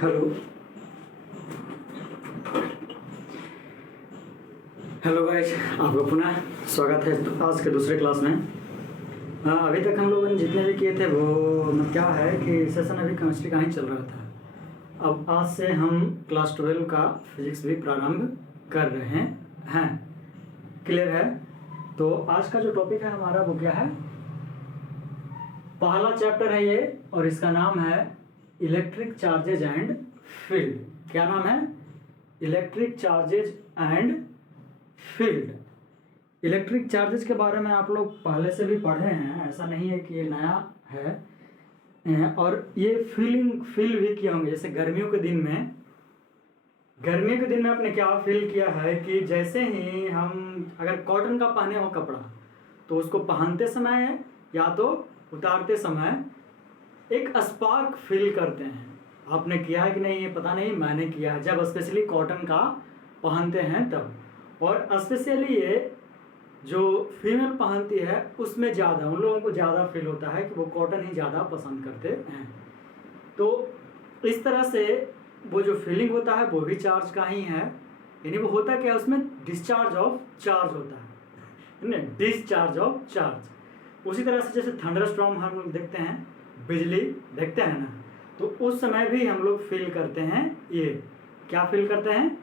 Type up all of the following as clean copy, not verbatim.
Hello. Hello guys, आपका पुनः स्वागत है आज के दूसरे क्लास में। अभी तक हम लोगों ने जितने भी किए थे वो क्या है कि सेशन अभी केमिस्ट्री का ही चल रहा था। अब आज से हम क्लास 12 का फिजिक्स भी प्रारंभ कर रहे हैं। क्लियर है? तो आज का जो टॉपिक है हमारा वो क्या है? पहला चैप्टर है ये और इसका नाम है इलेक्ट्रिक चार्जेज एंड फील्ड। क्या नाम है? Electric charges and field. Electric charges के बारे में आप लोग पहले से भी पढ़े हैं, ऐसा नहीं है कि ये नया है। और ये फील भी किए होंगे। जैसे गर्मियों के दिन में आपने क्या फील किया है कि जैसे ही हम अगर कॉटन का पहने हो कपड़ा तो उसको पहनते समय या तो उतारते समय एक स्पार्क फील करते हैं। आपने किया है कि नहीं ये पता नहीं, मैंने किया है जब स्पेशली कॉटन का पहनते हैं तब। और स्पेशली ये जो फीमेल पहनती है उसमें ज़्यादा, उन लोगों को ज़्यादा फील होता है कि वो कॉटन ही ज़्यादा पसंद करते हैं। तो इस तरह से वो जो फीलिंग होता है वो भी चार्ज का ही है। यानी वो होता क्या है, उसमें डिस्चार्ज ऑफ चार्ज होता है, डिस्चार्ज ऑफ चार्ज। उसी तरह से जैसे थंडरस्टॉर्म हम लोग देखते हैं, बिजली देखते हैं ना, तो उस समय भी हम लोग फील करते हैं। ये क्या फील करते हैं?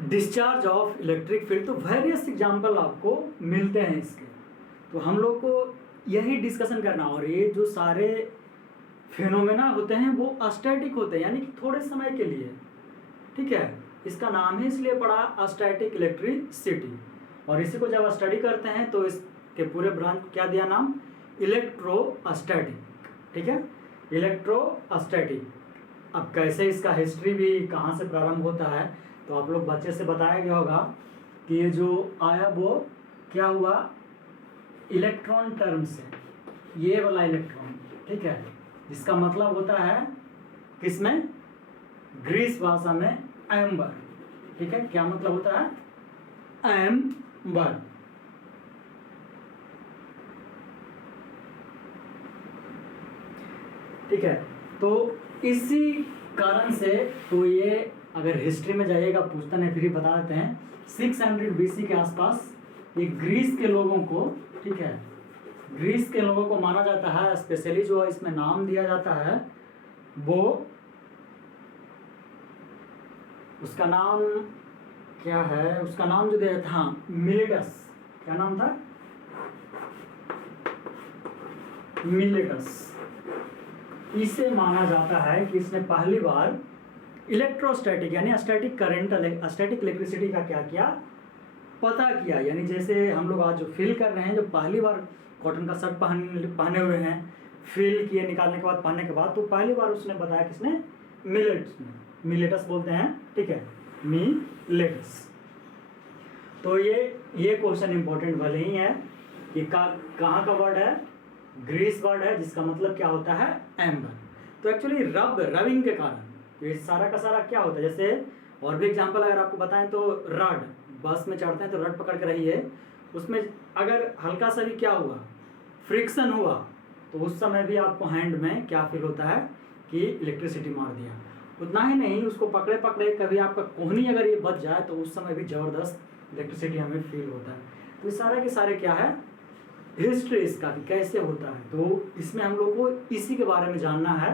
Discharge of electric field. तो वेरियस एग्जाम्पल आपको मिलते हैं इसके। तो हम लोग को यही डिस्कशन करना। और ये जो सारे फिनोमेना होते हैं वो स्टैटिक होते हैं, यानी कि थोड़े समय के लिए। ठीक है, इसका नाम ही इसलिए पड़ा स्टैटिक इलेक्ट्रिसिटी। और इसी को जब स्टडी करते हैं तो इसके पूरे ब्रांच क्या दिया नाम? इलेक्ट्रोस्टैटिक। ठीक है, इलेक्ट्रोस्टैटिक। अब कैसे इसका हिस्ट्री भी कहाँ से प्रारंभ होता है तो आप लोग बच्चे से बताया गया होगा कि ये जो आया वो क्या हुआ, इलेक्ट्रॉन टर्म से। ये वाला इलेक्ट्रॉन, ठीक है, जिसका मतलब होता है किसमें? ग्रीस भाषा में एम्बर। ठीक है, क्या मतलब होता है? एम्बर। ठीक है, तो इसी कारण से तो ये अगर हिस्ट्री में जाइएगा पूछता नहीं, फिर ही बता देते हैं 600 BC के आसपास ये ग्रीस के लोगों को, ठीक है, ग्रीस के लोगों को माना जाता है। स्पेशली जो इसमें नाम दिया जाता है वो, उसका नाम क्या है? उसका नाम जो दिया था मिलेटस। क्या नाम था? मिलेटस। इसे माना जाता है कि इसने पहली बार इलेक्ट्रोस्टैटिक यानी स्टैटिक करंट, स्टैटिक इलेक्ट्रिसिटी का क्या किया, पता किया। यानी जैसे हम लोग आज जो फील कर रहे हैं, जो पहली बार कॉटन का शर्ट पहने हुए हैं, फील किए निकालने के बाद, पहनने के बाद, तो पहली बार उसने बताया किसने? मिलेटस बोलते हैं। ठीक है, मिलेटस। तो ये क्वेश्चन इंपॉर्टेंट भले ही है कि कहाँ का वर्ड है? ग्रीस वर्ड है, जिसका मतलब क्या होता है? एम्बर। तो एक्चुअली रबिंग के कारण ये सारा का सारा क्या होता है। जैसे और भी एग्जांपल अगर आपको बताएं तो रड, बस में चढ़ते हैं तो रड पकड़ के रहिए, उसमें अगर हल्का सा भी क्या हुआ, फ्रिक्शन हुआ, तो उस समय भी आपको हैंड में क्या फील होता है कि इलेक्ट्रिसिटी मार दिया। उतना ही नहीं, उसको पकड़े पकड़े कभी आपका कोहनी अगर ये बच जाए तो उस समय भी ज़बरदस्त इलेक्ट्रिसिटी हमें फील होता है। तो ये सारे के सारे क्या है, हिस्ट्री इसका कि कैसे होता है। तो इसमें हम लोग को इसी के बारे में जानना है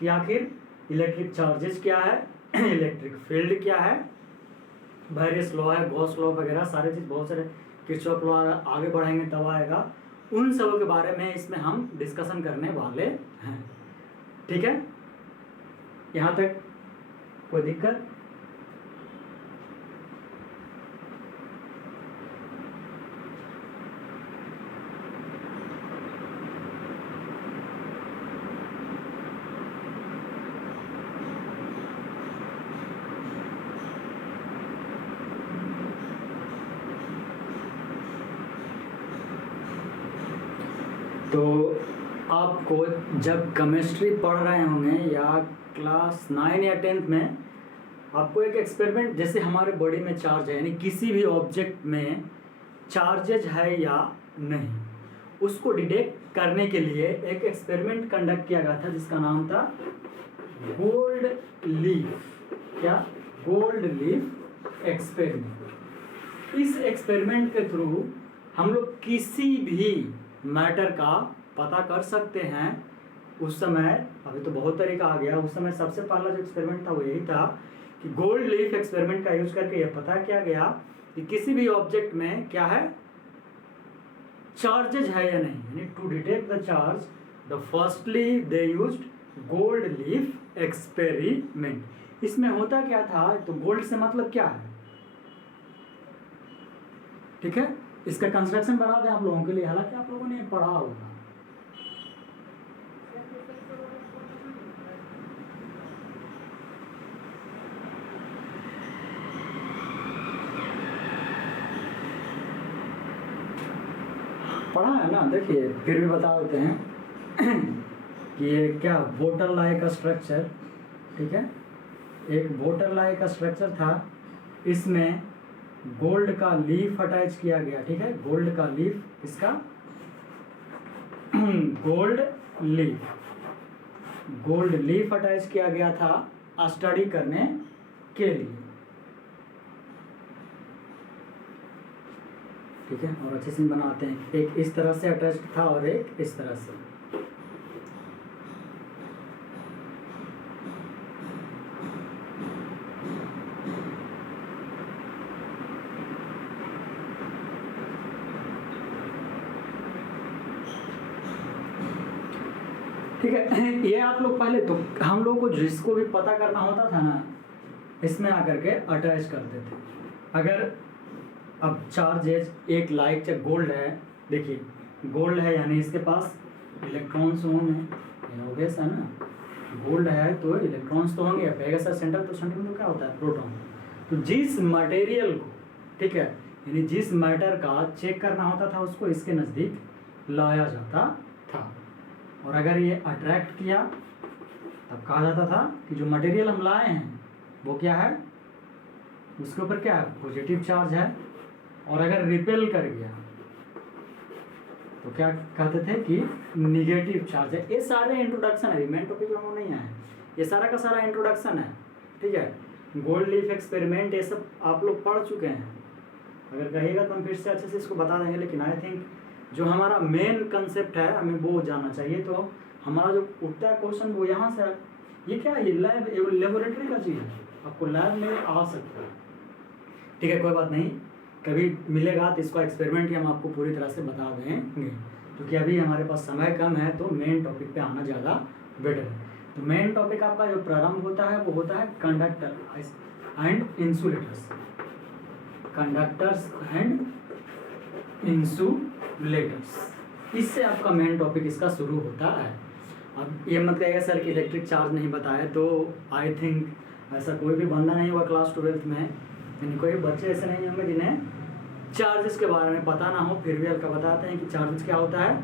कि आखिर इलेक्ट्रिक चार्जेस क्या है, इलेक्ट्रिक फील्ड क्या है, वेरियस लॉ है, गॉस लॉ वगैरह सारे चीज़, बहुत सारे किरचॉफ लॉ आगे बढ़ेंगे तब आएगा। उन सबों के बारे में इसमें हम डिस्कशन करने वाले हैं। ठीक है, यहाँ तक कोई दिक्कत? तो आपको जब केमिस्ट्री पढ़ रहे होंगे या क्लास 9 या 10th में, आपको एक एक्सपेरिमेंट, जैसे हमारे बॉडी में चार्ज है, यानी किसी भी ऑब्जेक्ट में चार्जेज है या नहीं, उसको करने के लिए एक एक्सपेरिमेंट कंडक्ट किया गया था जिसका नाम था गोल्ड लीफ। क्या? Gold leaf experiment. इस एक्सपेरिमेंट के थ्रू हम लोग किसी भी मैटर का पता कर सकते हैं। उस समय, अभी तो बहुत तरीका आ गया, उस समय सबसे पहला जो एक्सपेरिमेंट था वो यही था कि गोल्ड लीफ एक्सपेरिमेंट का यूज करके यह पता किया गया कि किसी भी ऑब्जेक्ट में क्या है, चार्जेज है या नहीं। यानी to detect the charge the firstly they used gold leaf experiment. इसमें होता क्या था, तो गोल्ड से मतलब क्या है, ठीक है। इसका कंस्ट्रक्शन बना दें आप लोगों के लिए, हालांकि आप लोगों ने पढ़ा होगा। पढ़ा है ना, देखिए फिर भी बता देते हैं कि ये क्या, बोतल लाइक स्ट्रक्चर, ठीक है। एक बोतल लाइक स्ट्रक्चर था, इसमें गोल्ड का लीफ अटैच किया गया, ठीक है। गोल्ड का लीफ, इसका गोल्ड लीफ अटैच किया गया था स्टडी करने के लिए, ठीक है। और अच्छे से बनाते हैं, एक इस तरह से अटैच था और एक इस तरह से। ठीक है, ये आप लोग पहले तो हम लोग को जिसको भी पता करना होता था ना, इसमें आकर के अटैच करते थे। अगर अब चार्जेज एक लाइक चाहे गोल्ड है, देखिए गोल्ड है यानी इसके पास इलेक्ट्रॉन्स होंगे, ऑब्वियस है ना। गोल्ड है तो इलेक्ट्रॉन्स तो होंगे, पेगासा सेंटर, तो सेंटर में तो क्या होता है, प्रोटॉन। तो जिस मटेरियल को, ठीक है, यानी जिस मैटर का चेक करना होता था उसको इसके नज़दीक लाया जाता था। और अगर ये अट्रैक्ट किया तब कहा जाता था कि जो मटेरियल हम लाए हैं वो क्या है, उसके ऊपर क्या है, पॉजिटिव चार्ज है। और अगर रिपेल कर गया तो क्या कहते थे कि निगेटिव चार्ज है। ये सारे इंट्रोडक्शन है, मेन टॉपिक में नहीं है, ये सारा का सारा इंट्रोडक्शन है, ठीक है। गोल्ड लीफ एक्सपेरिमेंट ये सब आप लोग पढ़ चुके हैं, अगर कहिएगा तो हम फिर से अच्छे से इसको बता देंगे। लेकिन आई थिंक जो हमारा मेन कंसेप्ट है हमें वो जानना चाहिए। तो हमारा जो उठता है क्वेश्चन वो यहाँ से, ये क्या है, ये लैब लेबोरेटरी का चीज़ है, आपको लैब में आ सकता है, ठीक है। कोई बात नहीं, कभी मिलेगा तो इसको एक्सपेरिमेंट ही हम आपको पूरी तरह से बता देंगे, क्योंकि अभी हमारे पास समय कम है तो मेन टॉपिक पे आना ज़्यादा बेटर है। तो मेन टॉपिक आपका जो प्रारंभ होता है वो होता है conductor and insulators, conductors and insulators, इससे आपका मेन टॉपिक इसका शुरू होता है। अब ये मत कहिएगा सर कि इलेक्ट्रिक चार्ज नहीं बताया, तो आई थिंक ऐसा कोई भी बंदा नहीं हुआ क्लास 12th में, यानी कोई बच्चे ऐसे नहीं होंगे जिन्हें चार्जेस के बारे में पता ना हो। फिर भी हल्का बताते हैं कि चार्जेस क्या होता है,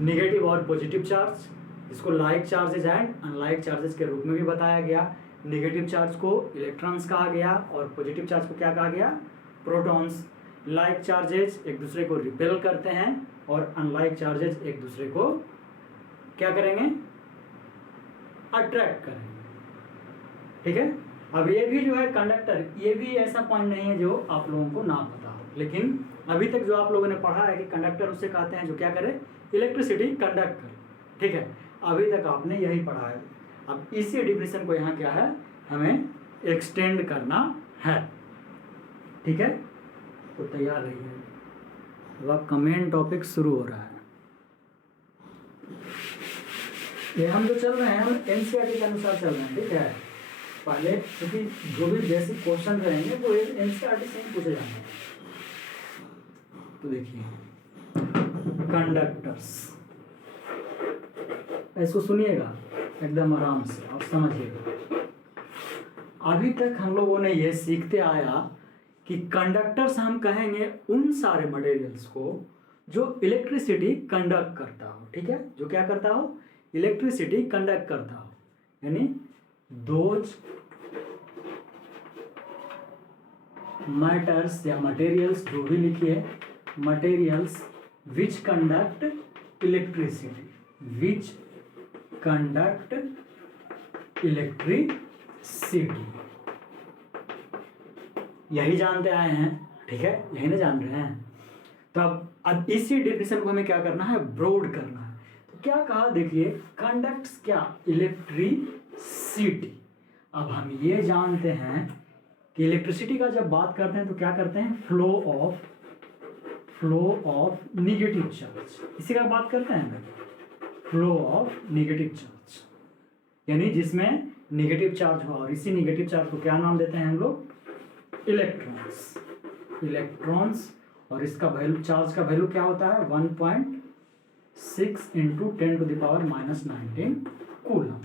निगेटिव और पॉजिटिव चार्ज, इसको like charges and unlike charges के रूप में भी बताया गया। निगेटिव चार्ज को इलेक्ट्रॉन्स कहा गया और पॉजिटिव चार्ज को क्या कहा गया, प्रोटॉन्स। लाइक चार्जेज एक दूसरे को रिपेल करते हैं और अनलाइक चार्जेज एक दूसरे को क्या करेंगे, अट्रैक्ट करेंगे, ठीक है। अब ये भी जो है कंडक्टर, ये भी ऐसा पॉइंट नहीं है जो आप लोगों को ना पता हो, लेकिन अभी तक जो आप लोगों ने पढ़ा है कि कंडक्टर उसे कहते हैं जो क्या करे, इलेक्ट्रिसिटी कंडक्ट करे, ठीक है। अभी तक आपने यही पढ़ा है। अब इसी डिफिनेशन को यहाँ क्या है, हमें एक्सटेंड करना है, ठीक है। तो तैयार रहिए, अब आपका मेन टॉपिक शुरू हो रहा है। ये हम जो चल रहे हैं हम एनसीईआरटी के अनुसार चल रहे हैं, ठीक है। पहले क्योंकि जो भी बेसिक क्वेश्चन रहेंगे वो एनसीईआरटी से ही पूछे जाएंगे। तो देखिए कंडक्टर्स, इसको सुनिएगा एकदम आराम से और समझिएगा। अभी तक हम लोगों ने ये सीखते आया कि कंडक्टर्स हम कहेंगे उन सारे मटेरियल्स को जो इलेक्ट्रिसिटी कंडक्ट करता हो, ठीक है। जो क्या करता हो, इलेक्ट्रिसिटी कंडक्ट करता हो, यानी दोज मैटर्स या मटेरियल्स, जो भी लिखिए, मटेरियल्स विच कंडक्ट इलेक्ट्रिसिटी, विच कंडक्ट इलेक्ट्रिसिटी, यही जानते आए हैं, ठीक है, यही ना जान रहे हैं। तो अब इसी डेफिनेशन को हमें क्या करना है, ब्रॉड करना है। तो क्या कहा, देखिए कंडक्ट्स क्या, इलेक्ट्रिसिटी। अब हम ये जानते हैं कि इलेक्ट्रिसिटी का जब बात करते हैं तो क्या करते हैं, फ्लो ऑफ निगेटिव चार्ज, इसी का बात करते हैं, फ्लो ऑफ निगेटिव चार्ज, यानी जिसमें निगेटिव चार्ज हुआ, और इसी निगेटिव चार्ज को क्या नाम देते हैं हम लोग, इलेक्ट्रॉन्स। और इसका वैल्यू, चार्ज का वैल्यू क्या होता है, 1.6 इंटू 10⁻⁻19 कूलम।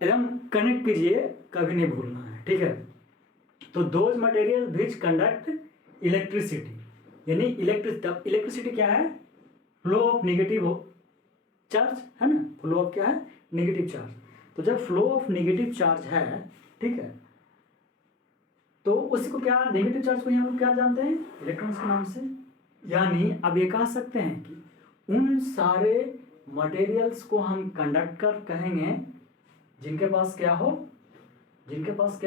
एकदम कनेक्ट कीजिए, कभी नहीं भूलना है, ठीक है। तो those material which conduct electricity, यानी इलेक्ट्रिसिटी क्या है, फ्लो ऑफ नेगेटिव चार्ज है ना, फ्लो ऑफ क्या है, नेगेटिव चार्ज। तो जब फ्लो ऑफ नेगेटिव चार्ज है, ठीक है, तो उसी को क्या, नेगेटिव चार्ज को हम लोग क्या जानते हैं, इलेक्ट्रॉन्स के नाम से। यानी अब ये कह सकते हैं कि उन सारे मटेरियल्स को हम कंडक्टर कहेंगे जिनके पास क्या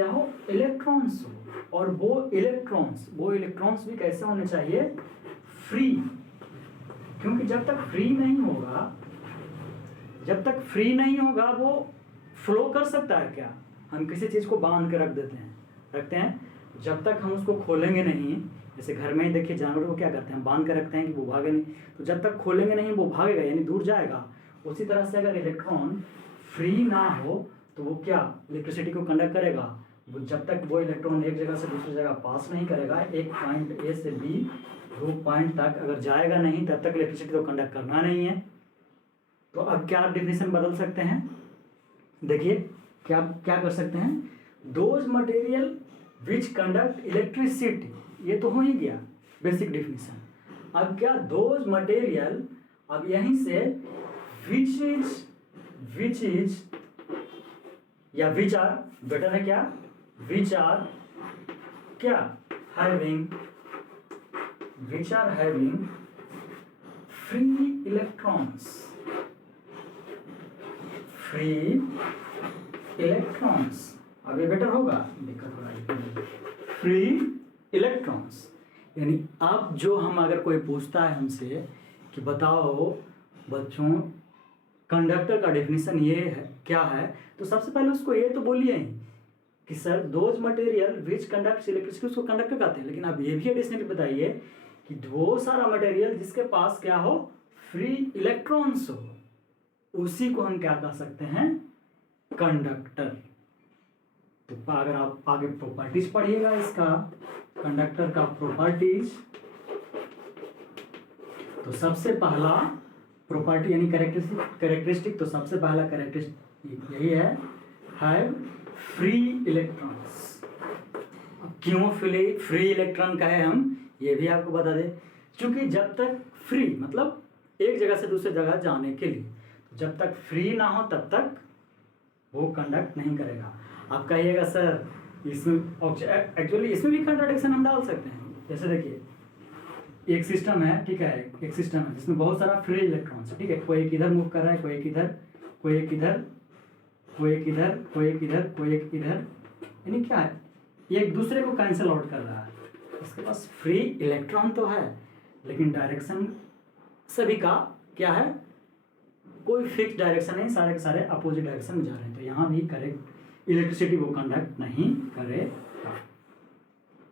हो, इलेक्ट्रॉन्स हो। और वो इलेक्ट्रॉन्स भी कैसे होने चाहिए, फ्री। क्योंकि जब तक फ्री नहीं होगा वो फ्लो कर सकता है क्या, हम किसी चीज़ को बांध के रखते हैं, जब तक हम उसको खोलेंगे नहीं, जैसे घर में ही देखिए जानवरों को क्या करते हैं, हम बांध के रखते हैं कि वो भागे नहीं, तो जब तक खोलेंगे नहीं वो भागेगा, यानी दूर जाएगा। उसी तरह से अगर इलेक्ट्रॉन फ्री ना हो तो वो क्या, इलेक्ट्रिसिटी को कंडक्ट करेगा। वो जब तक वो इलेक्ट्रॉन एक जगह से दूसरी जगह पास नहीं करेगा, एक पॉइंट ए से बी 2 पॉइंट तक अगर जाएगा नहीं, तब तक इलेक्ट्रिसिटी को कंडक्ट करना नहीं है। तो अब क्या डेफिनेशन बदल सकते हैं, देखिए क्या कर सकते हैं, those material which conduct electricity, ये तो हो ही गया बेसिक डेफिनेशन। अब क्या, दोज मटेरियल, अब यहीं से विच इज या विच आर, बेटर है क्या, विच आर क्या, हैविंग फ्री इलेक्ट्रॉन्स। अब ये बेटर होगा, दिक्कत हो रहा है, फ्री इलेक्ट्रॉन्स। यानी अब जो हम, अगर कोई पूछता है हमसे कि बताओ बच्चों कंडक्टर का डेफिनेशन ये है क्या है, तो सबसे पहले उसको ये तो बोलिए ही कि sir those material which conduct electricity, उसको कंडक्टर कहते हैं। लेकिन अब ये भी एडिशनली बताइए कि वो सारा मटेरियल जिसके पास क्या हो, फ्री इलेक्ट्रॉन्स हो, उसी को हम क्या कह सकते हैं, कंडक्टर। तो अगर आप आगे प्रॉपर्टीज पढ़िएगा इसका, कंडक्टर का प्रॉपर्टीज, तो सबसे पहला प्रॉपर्टी यानी कैरेक्टरिस्टिक, तो सबसे पहला कैरेक्टरिस्टिक यही है, हैव फ्री इलेक्ट्रॉन्स। अब क्यों फ्री इलेक्ट्रॉन कहे हम, ये भी आपको बता दें, क्योंकि जब तक फ्री मतलब एक जगह से दूसरी जगह जाने के लिए, जब तक फ्री ना हो तब तक वो कंडक्ट नहीं करेगा। आप कहिएगा सर इसमें एक्चुअली इसमें भी कंट्राडिक्शन हम डाल सकते हैं। जैसे देखिए एक सिस्टम है, ठीक है, एक सिस्टम है जिसमें बहुत सारा फ्री इलेक्ट्रॉन्स है, ठीक है, कोई एक इधर मूव कर रहा है, कोई एक इधर, कोई एक इधर, कोई एक इधर, कोई एक इधर, कोई एक इधर, यानी क्या है, ये एक दूसरे को कैंसिल आउट कर रहा है। इसके पास फ्री इलेक्ट्रॉन तो है, लेकिन डायरेक्शन सभी का क्या है, कोई फिक्स डायरेक्शन नहीं, सारे के सारे अपोजिट डायरेक्शन में जा रहे हैं। तो यहाँ भी करेक्ट इलेक्ट्रिसिटी वो कंडक्ट नहीं करेगा,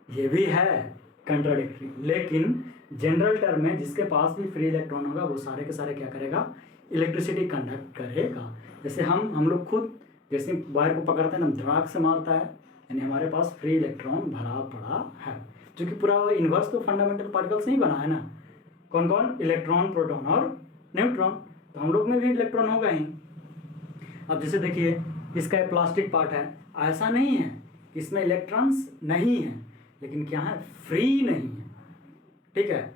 ये भी है कंट्राडिक्टरी। लेकिन जनरल टर्म में जिसके पास भी फ्री इलेक्ट्रॉन होगा वो सारे के सारे क्या करेगा, इलेक्ट्रिसिटी कंडक्ट करेगा। जैसे हम लोग खुद जैसे वायर को पकड़ते हैं, हम धड़ाक से मारता है, यानी हमारे पास फ्री इलेक्ट्रॉन भरा पड़ा है, क्योंकि पूरा इन्वर्स तो फंडामेंटल पार्टिकल्स नहीं बना है ना, कौन कौन, इलेक्ट्रॉन, प्रोटॉन और न्यूट्रॉन, तो हम लोग में भी इलेक्ट्रॉन होगा ही। अब जैसे देखिए इसका प्लास्टिक पार्ट है, ऐसा नहीं है कि इसमें इलेक्ट्रॉन्स नहीं है, लेकिन क्या है, फ्री नहीं है, ठीक है,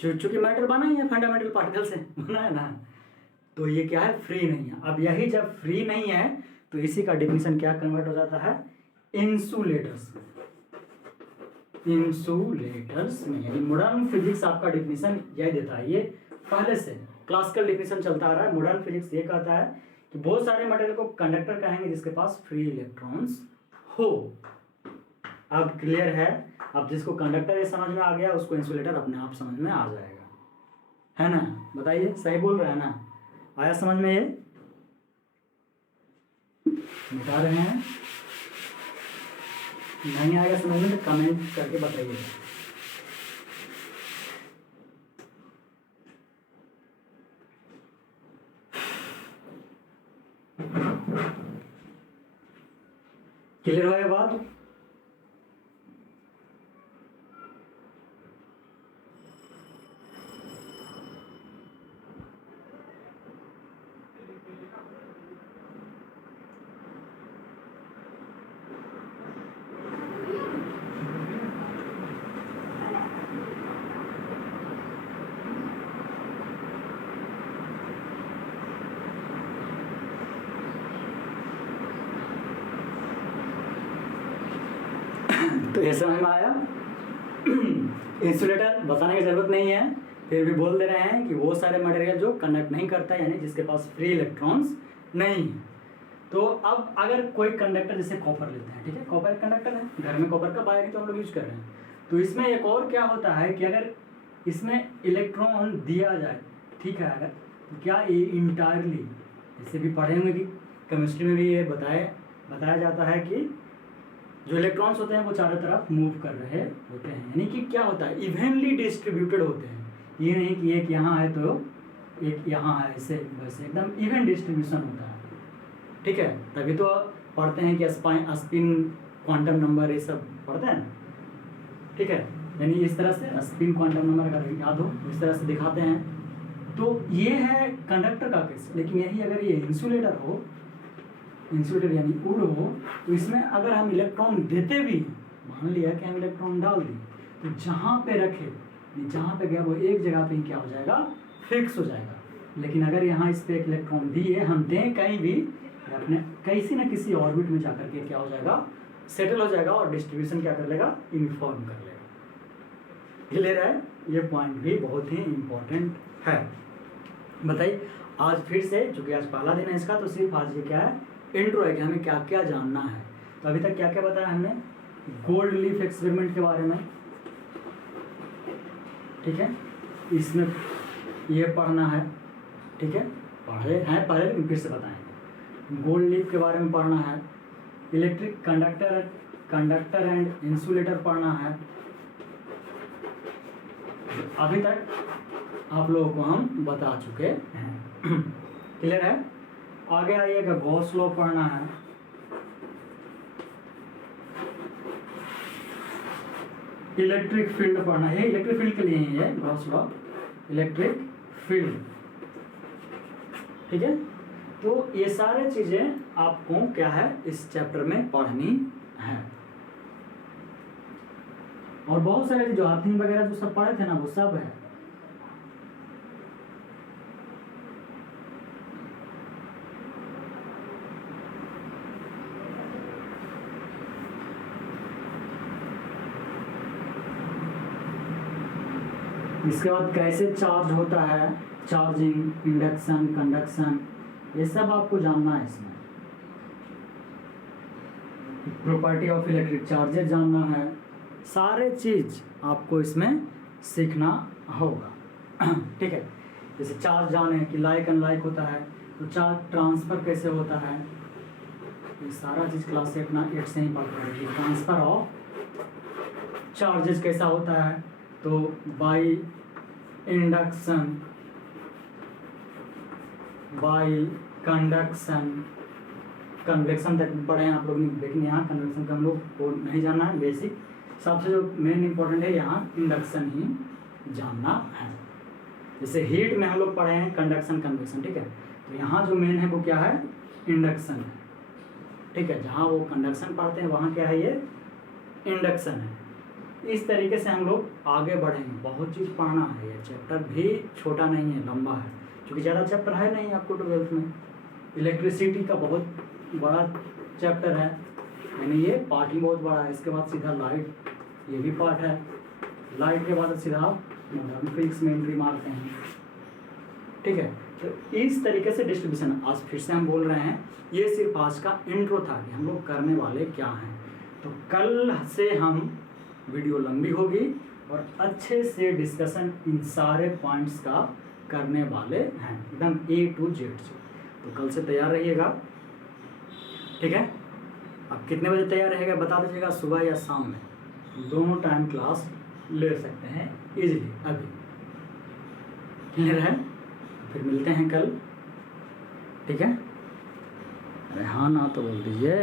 चूंकि मैटर बना ही है फंडामेंटल पार्टिकल से बना है ना, तो ये क्या है, फ्री नहीं है। अब यही जब फ्री नहीं है तो इसी का डेफिनेशन क्या कन्वर्ट हो जाता है, इंसुलेटर्स। इंसुलेटर्स में, यानी मॉडर्न फिजिक्स आपका डिफिनीशन यह देता है। ये पहले से क्लासिकल डिफिनीशन चलता आ रहा है। मॉडर्न फिजिक्स ये कहता है कि बहुत सारे मटेरियल को कंडक्टर कहेंगे जिसके पास फ्री इलेक्ट्रॉन्स हो। अब क्लियर है? अब जिसको कंडक्टर ये समझ में आ गया उसको इंसुलेटर अपने आप समझ में आ जाएगा, है ना? बताइए, सही बोल रहे हैं ना? आया समझ में? ये बता रहे हैं? नहीं आएगा समझ में तो कमेंट करके बताइए। क्लियर हो ये बात? तो ये समझ में आया? इंसुलेटर बताने की जरूरत नहीं है, फिर भी बोल दे रहे हैं कि वो सारे मटेरियल जो कंडक्ट नहीं करता है, यानी जिसके पास फ्री इलेक्ट्रॉन्स नहीं है। तो अब अगर कोई कंडक्टर, जैसे कॉपर लेते हैं, ठीक है, कॉपर एक कंडक्टर है, घर में कॉपर का वायर ही तो हम लोग यूज कर रहे हैं। तो इसमें एक और क्या होता है कि अगर इसमें इलेक्ट्रॉन दिया जाए, ठीक है, अगर तो क्या ये इंटायरली, जैसे भी पढ़े होंगे कि केमिस्ट्री में भी ये बताया जाता है कि जो इलेक्ट्रॉन्स होते हैं वो चारों तरफ मूव कर रहे होते हैं, यानी कि क्या होता है, इवेनली डिस्ट्रीब्यूटेड होते हैं। ये नहीं कि एक यहाँ है तो एक यहाँ है, ऐसे वैसे एकदम इवन डिस्ट्रीब्यूशन होता है, ठीक है। तभी तो पढ़ते हैं कि स्पिन क्वांटम नंबर ये सब पढ़ते हैं, ठीक है। यानी इस तरह से स्पिन क्वांटम नंबर अगर याद हो इस तरह से दिखाते हैं। तो ये है कंडक्टर का केस। लेकिन यही अगर ये इंसुलेटर हो, इंसुलेटर यानी वुड हो, तो इसमें अगर हम इलेक्ट्रॉन देते भी, मान लिया कि हम इलेक्ट्रॉन डाल दिए, तो जहाँ पे रखे, जहाँ पे गया वो एक जगह पे ही क्या हो जाएगा, फिक्स हो जाएगा। लेकिन अगर यहाँ इस पे एक इलेक्ट्रॉन दिए, हम दें कहीं भी, अपने किसी न किसी ऑर्बिट में जाकर के क्या हो जाएगा, सेटल हो जाएगा और डिस्ट्रीब्यूशन क्या कर लेगा, यूनिफॉर्म कर लेगा। क्लियर है? ये पॉइंट भी बहुत ही इम्पोर्टेंट है। बताइए, आज फिर से, चूंकि आज पहला दिन है इसका, तो सिर्फ आज ये क्या है, इंट्रो है कि हमें क्या क्या जानना है। तो अभी तक क्या क्या बताया हमने, गोल्ड लीफ एक्सपेरिमेंट के बारे में, ठीक है, इसमें ये पढ़ना है, ठीक है, पढ़े हैं पहले लेकिन फिर से बताएंगे। गोल्ड लीफ के बारे में पढ़ना है, इलेक्ट्रिक कंडक्टर एंड इंसुलेटर पढ़ना है। अभी तक आप लोगों को हम बता चुके हैं। क्लियर है? आगे आइएगा, गॉस लॉ पढ़ना है, इलेक्ट्रिक फील्ड पढ़ना है। इलेक्ट्रिक फील्ड के लिए ही है गॉस लॉ, इलेक्ट्रिक फील्ड, ठीक है। तो ये सारे चीजें आपको क्या है, इस चैप्टर में पढ़नी है। और बहुत सारे जो अर्थिंग वगैरह जो सब पढ़े थे ना, वो सब है। इसके बाद कैसे चार्ज होता है, चार्जिंग, इंडक्शन, कंडक्शन, ये सब आपको जानना है। इसमें प्रॉपर्टी ऑफ इलेक्ट्रिक चार्जेस जानना है। सारे चीज आपको इसमें सीखना होगा, ठीक है। जैसे चार्ज जाने कि लाइक अनलाइक होता है, तो चार्ज ट्रांसफर कैसे होता है, ये सारा चीज क्लास 8 से ही पढ़ते हैं। ट्रांसफर ऑफ चार्जेस कैसा होता है, तो by induction, by conduction, convection तक पढ़े हैं आप लोग, लेकिन यहाँ कन्वेक्शन का हम लोग को नहीं जानना है। बेसिक सबसे जो मेन इंपॉर्टेंट है यहाँ इंडक्शन ही जानना है। जैसे हीट में हम लोग पढ़े हैं कंडक्शन, कन्वेक्शन, ठीक है। तो यहाँ जो मेन है वो क्या है, इंडक्शन है, ठीक है। जहाँ वो कंडक्शन पढ़ते हैं वहाँ क्या है, ये इंडक्शन है। इस तरीके से हम लोग आगे बढ़ेंगे। बहुत चीज़ पढ़ना है, ये चैप्टर भी छोटा नहीं है, लंबा है, क्योंकि ज़्यादा चैप्टर है नहीं आपको 12th में। इलेक्ट्रिसिटी का बहुत बड़ा चैप्टर है, यानी ये पार्ट ही बहुत बड़ा है। इसके बाद सीधा लाइट ये भी पार्ट है। लाइट के बाद सीधा आप मॉडर्न फिजिक्स में एंट्री मारते हैं, ठीक है। तो इस तरीके से डिस्ट्रीब्यूशन, आज फिर से हम बोल रहे हैं, ये सिर्फ आज का इंट्रो था कि हम लोग करने वाले क्या हैं। तो कल से हम, वीडियो लंबी होगी और अच्छे से डिस्कशन इन सारे पॉइंट्स का करने वाले हैं, एकदम A to Z से। तो कल से तैयार रहिएगा, ठीक है। अब कितने बजे तैयार रहेगा बता दीजिएगा, सुबह या शाम में, दोनों टाइम क्लास ले सकते हैं इजीली। अभी क्लियर है? फिर मिलते हैं कल, ठीक है। अरे हाँ ना तो बोल दीजिए।